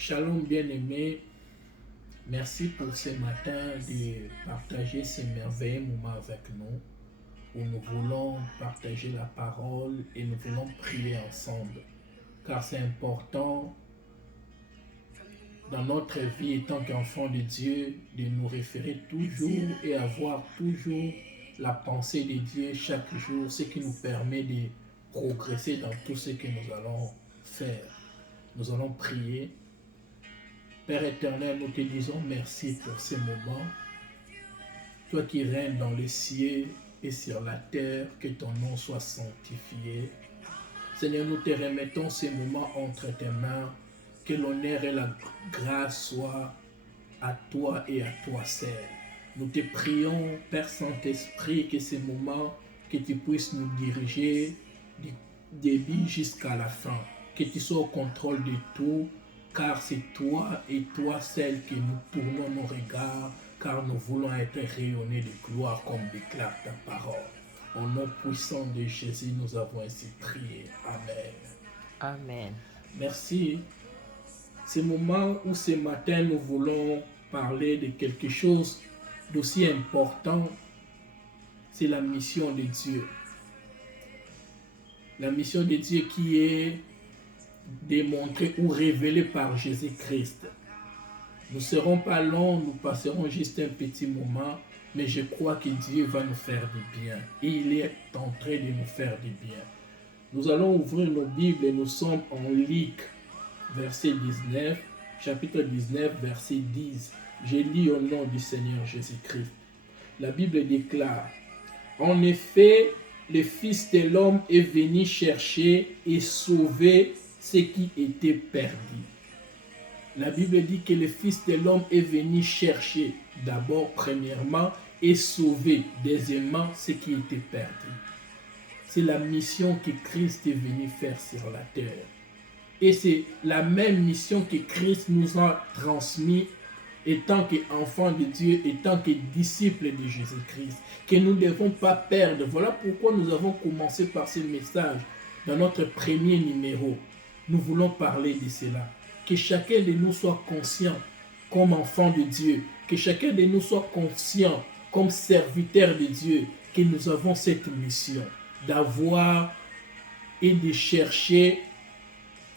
Shalom bien-aimé, merci pour ce matin de partager ces merveilleux moments avec nous où nous voulons partager la parole et nous voulons prier ensemble. Car c'est important dans notre vie étant qu'enfant de Dieu de nous référer toujours et avoir toujours la pensée de Dieu chaque jour, ce qui nous permet de progresser dans tout ce que nous allons faire. Nous allons prier. Père éternel, nous te disons merci pour ces moments. Toi qui règnes dans les cieux et sur la terre, que ton nom soit sanctifié. Seigneur, nous te remettons ces moments entre tes mains. Que l'honneur et la grâce soient à toi et à toi seul. Nous te prions, Père Saint-Esprit, que ces moments, que tu puisses nous diriger du début jusqu'à la fin. Que tu sois au contrôle de tout. Car c'est toi et toi seul que nous tournons nos regards, car nous voulons être rayonnés de gloire comme déclare ta parole. Au nom puissant de Jésus, nous avons ainsi prié. Amen. Amen. Merci. Ce moment où ce matin nous voulons parler de quelque chose d'aussi important, c'est la mission de Dieu. La mission de Dieu qui est démontré ou révélé par Jésus-Christ. Nous ne serons pas longs, nous passerons juste un petit moment, mais je crois que Dieu va nous faire du bien. Et il est en train de nous faire du bien. Nous allons ouvrir nos Bibles et nous sommes en Luc, verset 19, chapitre 19, verset 10. Je lis au nom du Seigneur Jésus-Christ. La Bible déclare, en effet, le Fils de l'homme est venu chercher et sauver ce qui était perdu. La Bible dit que le Fils de l'homme est venu chercher d'abord, premièrement, et sauver deuxièmement ce qui était perdu. C'est la mission que Christ est venu faire sur la terre. Et c'est la même mission que Christ nous a transmise étant qu'enfants de Dieu, étant que disciples de Jésus-Christ, que nous ne devons pas perdre. Voilà pourquoi nous avons commencé par ce message dans notre premier numéro. Nous voulons parler de cela. Que chacun de nous soit conscient comme enfant de Dieu. Que chacun de nous soit conscient comme serviteur de Dieu. Que nous avons cette mission d'avoir et de chercher,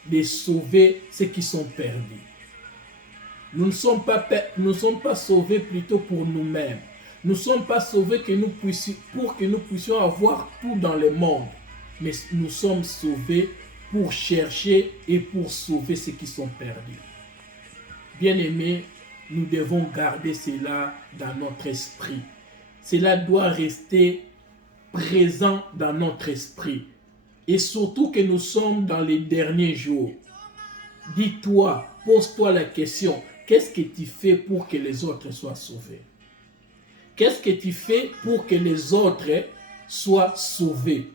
de sauver ceux qui sont perdus. Nous ne sommes pas sauvés plutôt pour nous-mêmes. Nous ne sommes pas sauvés pour que nous puissions avoir tout dans le monde. Mais nous sommes sauvés pour chercher et pour sauver ceux qui sont perdus. Bien-aimés, nous devons garder cela dans notre esprit. Cela doit rester présent dans notre esprit. Et surtout que nous sommes dans les derniers jours. Dis-toi, pose-toi la question, qu'est-ce que tu fais pour que les autres soient sauvés? Qu'est-ce que tu fais pour que les autres soient sauvés?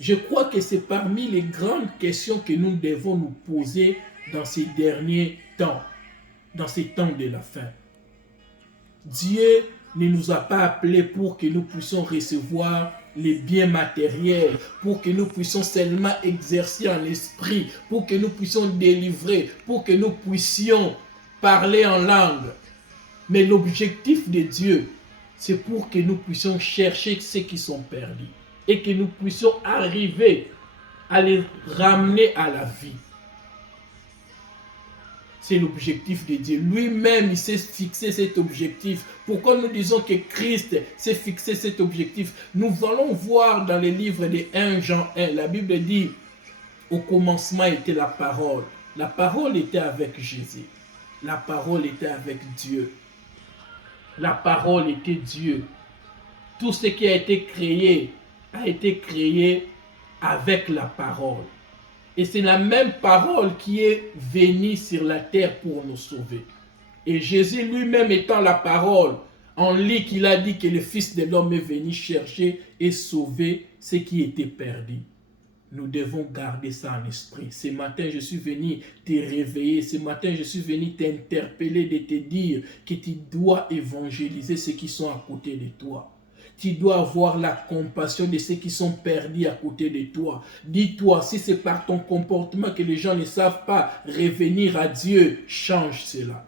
Je crois que c'est parmi les grandes questions que nous devons nous poser dans ces derniers temps, dans ces temps de la fin. Dieu ne nous a pas appelés pour que nous puissions recevoir les biens matériels, pour que nous puissions seulement exercer en esprit, pour que nous puissions délivrer, pour que nous puissions parler en langue. Mais l'objectif de Dieu, c'est pour que nous puissions chercher ceux qui sont perdus et que nous puissions arriver à les ramener à la vie. C'est l'objectif de Dieu. Lui-même, il s'est fixé cet objectif. Pourquoi nous disons que Christ s'est fixé cet objectif? Nous allons voir dans les livres de 1 Jean 1, la Bible dit, au commencement était la parole. La parole était avec Jésus. La parole était avec Dieu. La parole était Dieu. Tout ce qui a été créé avec la parole. Et c'est la même parole qui est venue sur la terre pour nous sauver. Et Jésus lui-même étant la parole, en lui qu'il a dit que le Fils de l'homme est venu chercher et sauver ce qui était perdu. Nous devons garder ça en esprit. Ce matin, je suis venu te réveiller. Ce matin, je suis venu t'interpeller, de te dire que tu dois évangéliser ceux qui sont à côté de toi. Tu dois avoir la compassion de ceux qui sont perdus à côté de toi. Dis-toi, si c'est par ton comportement que les gens ne savent pas revenir à Dieu, change cela.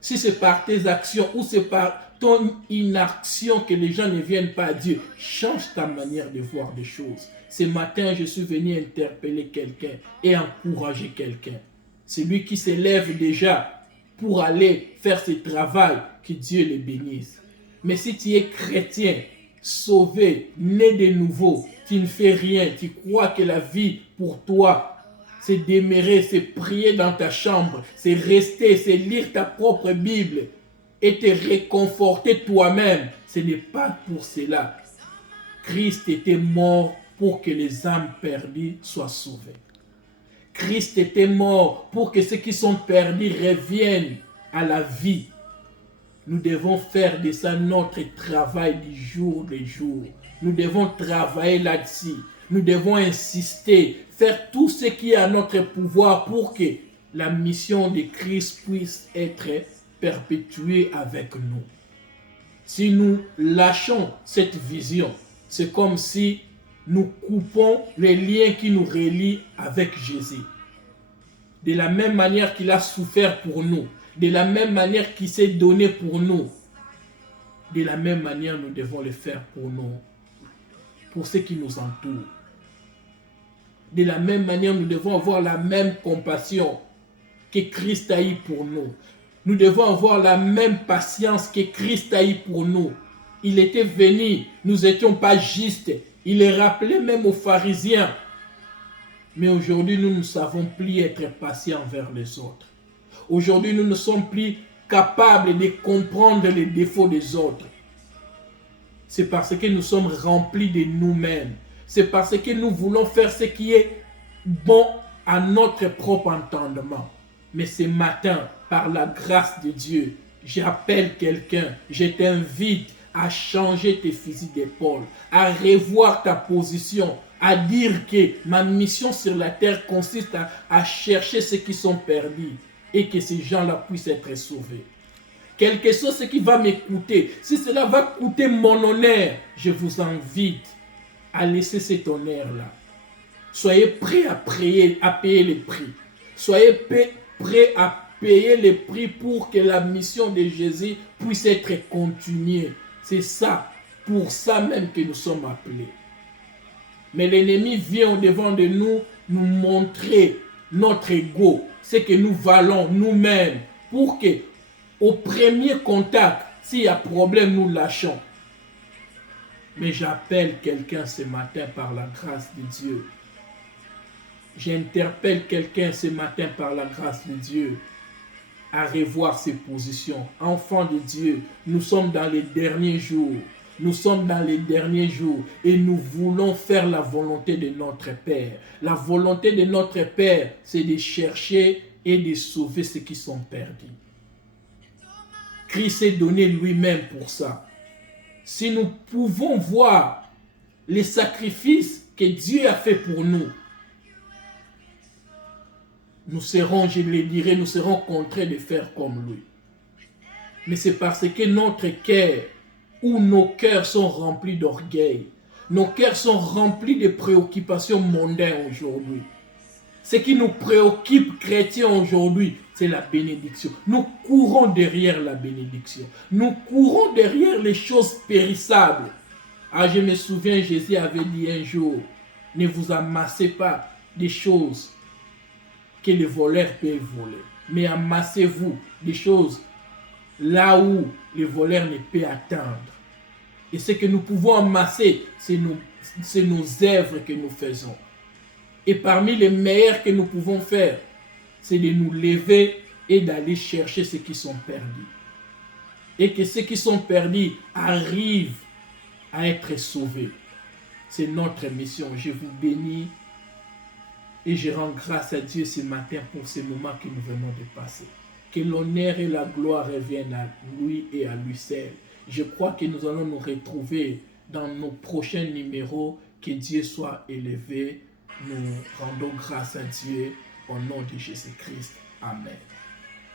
Si c'est par tes actions ou c'est par ton inaction que les gens ne viennent pas à Dieu, change ta manière de voir les choses. Ce matin, je suis venu interpeller quelqu'un et encourager quelqu'un. Celui qui s'élève déjà pour aller faire ce travail, que Dieu le bénisse. Mais si tu es chrétien, sauvé, né de nouveau, tu ne fais rien, tu crois que la vie pour toi, c'est demeurer, c'est prier dans ta chambre, c'est rester, c'est lire ta propre Bible et te réconforter toi-même. Ce n'est pas pour cela. Christ était mort pour que les âmes perdues soient sauvées. Christ était mort pour que ceux qui sont perdus reviennent à la vie. Nous devons faire de ça notre travail du jour le jour. Nous devons travailler là-dessus. Nous devons insister, faire tout ce qui est à notre pouvoir pour que la mission de Christ puisse être perpétuée avec nous. Si nous lâchons cette vision, c'est comme si nous coupons les liens qui nous relient avec Jésus. De la même manière qu'il a souffert pour nous, de la même manière qu'il s'est donné pour nous, de la même manière nous devons le faire pour nous, pour ceux qui nous entourent. De la même manière, nous devons avoir la même compassion que Christ a eu pour nous. Nous devons avoir la même patience que Christ a eu pour nous. Il était venu, nous n'étions pas justes. Il le rappelait même aux pharisiens. Mais aujourd'hui, nous ne savons plus être patients envers les autres. Aujourd'hui, nous ne sommes plus capables de comprendre les défauts des autres. C'est parce que nous sommes remplis de nous-mêmes. C'est parce que nous voulons faire ce qui est bon à notre propre entendement. Mais ce matin, par la grâce de Dieu, j'appelle quelqu'un, je t'invite à changer tes fusils d'épaule, à revoir ta position, à dire que ma mission sur la terre consiste à chercher ceux qui sont perdus et que ces gens-là puissent être sauvés. Quel que soit ce qui va m'écouter, si cela va coûter mon honneur, je vous invite à laisser cet honneur-là. Soyez prêts à payer les prix. Soyez prêts à payer les prix pour que la mission de Jésus puisse être continuée. C'est ça, pour ça même que nous sommes appelés. Mais l'ennemi vient au-devant de nous, nous montrer notre ego, ce que nous valons nous-mêmes, pour que au premier contact, s'il y a problème, nous lâchons. Mais j'appelle quelqu'un ce matin par la grâce de Dieu. J'interpelle quelqu'un ce matin par la grâce de Dieu à revoir ses positions. Enfants de Dieu, nous sommes dans les derniers jours. Nous sommes dans les derniers jours et nous voulons faire la volonté de notre Père. La volonté de notre Père, c'est de chercher et de sauver ceux qui sont perdus. Christ s'est donné lui-même pour ça. Si nous pouvons voir les sacrifices que Dieu a fait pour nous, nous serons, je le dirai, nous serons contraints de faire comme lui. Mais c'est parce que notre cœur, ou nos cœurs sont remplis d'orgueil, nos cœurs sont remplis de préoccupations mondaines aujourd'hui. Ce qui nous préoccupe, chrétiens, aujourd'hui, c'est la bénédiction. Nous courons derrière la bénédiction. Nous courons derrière les choses périssables. Ah, je me souviens, Jésus avait dit un jour, ne vous amassez pas des choses que les voleurs peuvent voler, mais amassez-vous des choses là où les voleurs ne peuvent atteindre. Et ce que nous pouvons amasser, c'est nos œuvres que nous faisons. Et parmi les meilleures que nous pouvons faire, c'est de nous lever et d'aller chercher ceux qui sont perdus. Et que ceux qui sont perdus arrivent à être sauvés. C'est notre mission. Je vous bénis et je rends grâce à Dieu ce matin pour ce moment que nous venons de passer. Que l'honneur et la gloire reviennent à lui et à lui seul. Je crois que nous allons nous retrouver dans nos prochains numéros. Que Dieu soit élevé. Nous rendons grâce à Dieu au nom de Jésus-Christ. Amen.